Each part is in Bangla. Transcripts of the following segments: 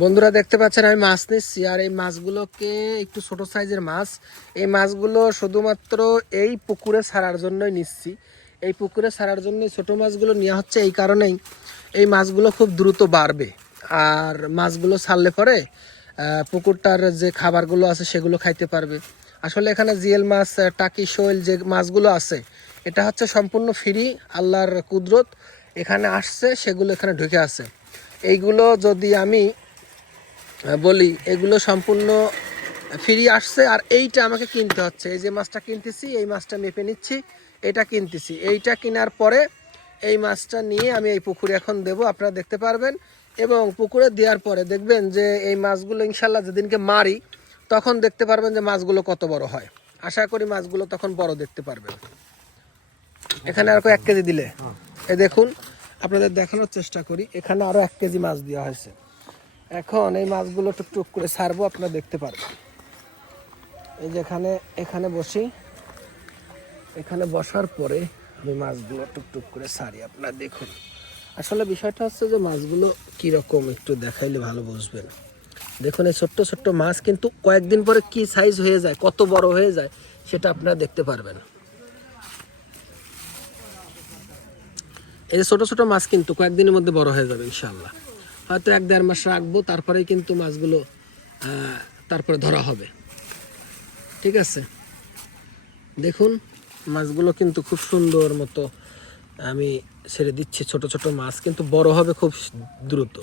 বন্ধুরা দেখতে পাচ্ছেন, আমি মাছ নিচ্ছি, আর এই মাছগুলোকে একটু ছোট সাইজের মাছ। এই মাছগুলো শুধুমাত্র এই পুকুরে ছাড়ার জন্যই নিচ্ছি। এই পুকুরে ছাড়ার জন্য ছোট মাছগুলো নেওয়া হচ্ছে এই কারণেই এই মাছগুলো খুব দ্রুত বাড়বে। আর মাছগুলো ছাড়লে পরে পুকুরটার যে খাবারগুলো আছে সেগুলো খাইতে পারবে। আসলে এখানে জিএল মাছ টাকি, শৈল যে মাছগুলো আছে, এটা হচ্ছে সম্পূর্ণ ফ্রি, আল্লাহর কুদরত। এখানে আসছে, সেগুলো এখানে ঢুকে আছে। এইগুলো যদি আমি বলি এগুলো সম্পূর্ণ ফ্রি আসছে আর এইটা আমাকে কিনতে হচ্ছে। এই যে মাছটা কিনতেছি এই মাছটা মেপে নিচ্ছি এটা কিনতেছি। এইটা কেনার পরে এই মাছটা নিয়ে আমি এই পুকুরে এখন দেব আপনারা দেখতে পারবেন। এবং পুকুরে দেওয়ার পরে দেখবেন যে এই মাছগুলো ইনশাল্লাহ যেদিনকে মারি তখন দেখতে পারবেন যে মাছগুলো কত বড় হয়। আশা করি মাছগুলো তখন বড় দেখতে পারবেন। এখানে আর এক কেজি দিলে? এ দেখুন আপনাদের দেখানোর চেষ্টা করি। এখানে আরও এক কেজি মাছ দেওয়া হয়েছে। এখন এই মাছগুলো টুকটুক করে ছাড়বো, আপনারা দেখতে পারবেন। এই যে এখানে এখানে বসি। এখানে বসার পরে আমি মাছগুলো টুকটুক করে ছাড়ি, আপনারা দেখুন। আসলে বিষয়টা হচ্ছে যে মাছগুলো কীরকম, একটু দেখাইলে ভালো বুঝবেন। দেখুন, এই ছোট্ট ছোট্ট মাছ কিন্তু কয়েকদিন পরে কি সাইজ হয়ে যায়, কত বড় হয়ে যায়, সেটা আপনারা দেখতে পারবেন। এই যে ছোটো ছোটো মাছ কিন্তু কয়েকদিনের মধ্যে বড় হয়ে যাবে ইনশাল্লাহ হয়তো এক দেড় মাস রাখব, তারপরেই কিন্তু মাছগুলো তারপরে ধরা হবে। ঠিক আছে? দেখুন, মাছগুলো কিন্তু খুব সুন্দর মতো আমি ছেড়ে দিচ্ছি, ছোট ছোট মাছ, কিন্তু বড় হবে খুব দ্রুত।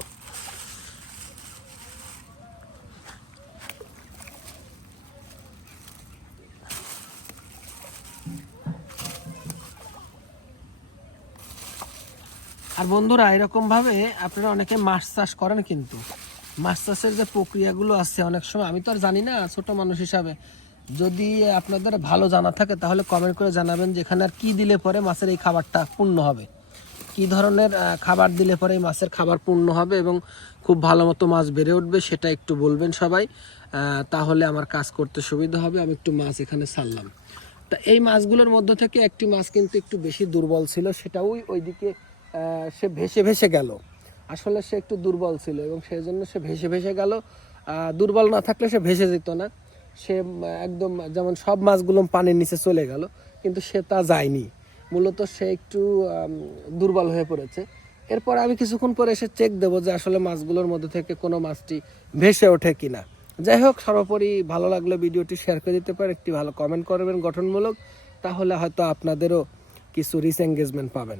আর বন্ধুরা, এরকম ভাবে আপনারা অনেকে মাছ চাষ করেন কিন্তু। মাছ চাষের যে প্রক্রিয়াগুলো আছে, অনেক সময় আমি তো আর জানি না ছোট মানুষ হিসাবে। যদি আপনাদের ভালো জানা থাকে, তাহলে কমেন্ট করে জানাবেন যে এখানে আর কী দিলে পরে মাছের এই খাবারটা পূর্ণ হবে। কি ধরনের খাবার দিলে পরে মাছের খাবার পূর্ণ হবে এবং খুব ভালো মতো মাছ বেড়ে উঠবে, সেটা একটু বলবেন সবাই। তাহলে আমার কাজ করতে সুবিধা হবে, আমি একটু মাছ এখানে ছাড়লাম। তা এই মাছগুলোর মধ্যে থেকে একটি মাছ কিন্তু একটু বেশি দুর্বল ছিল, সেটাও ওইদিকে সে ভেসে ভেসে গেল। আসলে সে একটু দুর্বল ছিল এবং সেই জন্য সে ভেসে ভেসে গেল। দুর্বল না থাকলে সে ভেসে যেত না। সে একদম যেমন সব মাছগুলো পানির নিচে চলে গেল, কিন্তু সে তা যায়নি। মূলত সে একটু দুর্বল হয়ে পড়েছে। এরপর আমি কিছুক্ষণ পরে এসে চেক দেবো যে আসলে মাছগুলোর মধ্যে থেকে কোনো মাছটি ভেসে ওঠে কি না যাই হোক, সর্বোপরি ভালো লাগলে ভিডিওটি শেয়ার করে দিতে পারেন, একটি ভালো কমেন্ট করবেন গঠনমূলক। তাহলে হয়তো আপনাদেরও কিছু রিস এঙ্গেজমেন্ট পাবেন।